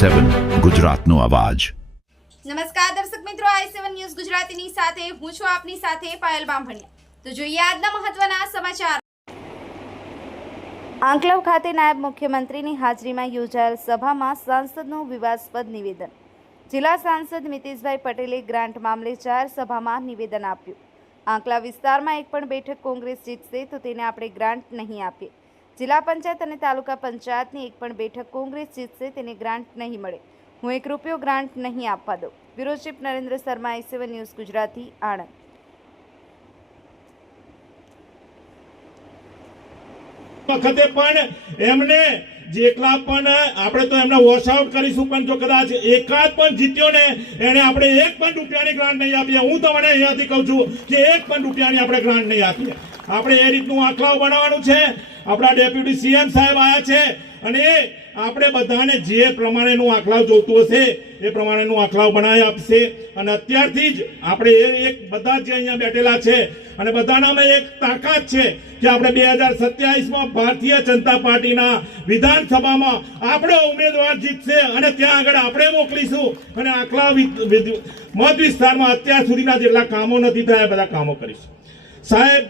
i7 ગુજરાતનો અવાજ। નમસ્કાર દર્શક મિત્રો, i7 ન્યૂઝ ગુજરાતીની સાથે હું છું આપની સાથે પાયલ બામભણિયા। તો જોઈએ આજના મહત્વના સમાચાર। આંકલાવ ખાતે નાયબ મુખ્યમંત્રીની હાજરીમાં યોજાયેલ સભામાં સાંસદનું વિવાદાસ્પદ નિવેદન। જિલ્લા સાંસદ મિતેશભાઈ પટેલે ગ્રાન્ટ મામલે જાહેર સભામાં નિવેદન આપ્યું। આંકલાવ વિસ્તારમાં એક પણ બેઠક કોંગ્રેસ જીતશે તો તેને આપણે ગ્રાન્ટ નહીં આપીએ। જિલ્લા પંચાયત અને તાલુકા પંચાયતની એક પણ બેઠક કોંગ્રેસ જીતશે તેને ગ્રાન્ટ નહીં મળે। હું ₹1 ગ્રાન્ટ નહીં આપવા દઉં। Bureau chief Narendra Sharma, i7 news Gujarati, Anand. વખતે પણ એમને જેટલા પણ આપણે તો એમને વોશ આઉટ કરીશું, પણ જો કદાચ એકાદ પણ જીત્યો ને એને આપણે ₹1 ગ્રાન્ટ નહીં આપીએ। હું તમને અહીંયાથી કહું છું કે ₹1 આપણે ગ્રાન્ટ નહીં આપીએ। આપણે એ રીતનું આંકલાવ બનાવવાનું છે। આપણા ડેપ્યુટી સીએમ સાહેબ આવ્યા છે અને આપણે બધાને જે પ્રમાણેનું આંકલાવ જોઈતું હશે એ પ્રમાણેનું આંકલાવ બનાવી આપશે। અને અત્યારથી જ આપણે એક બધા જે અહીંયા બેઠેલા છે અને બધાનામાં એક તાકાત છે કે આપણે 2027માં ભારતીય જનતા પાર્ટીના વિધાનસભામાં આપણો ઉમેદવાર જીતશે અને ત્યાં આગળ આપણે મોકલીશું અને આંકલાવ મત વિસ્તારમાં અત્યાર સુધીના જેટલા કામો નથી થયા બધા કામો કરીશું। સાહેબ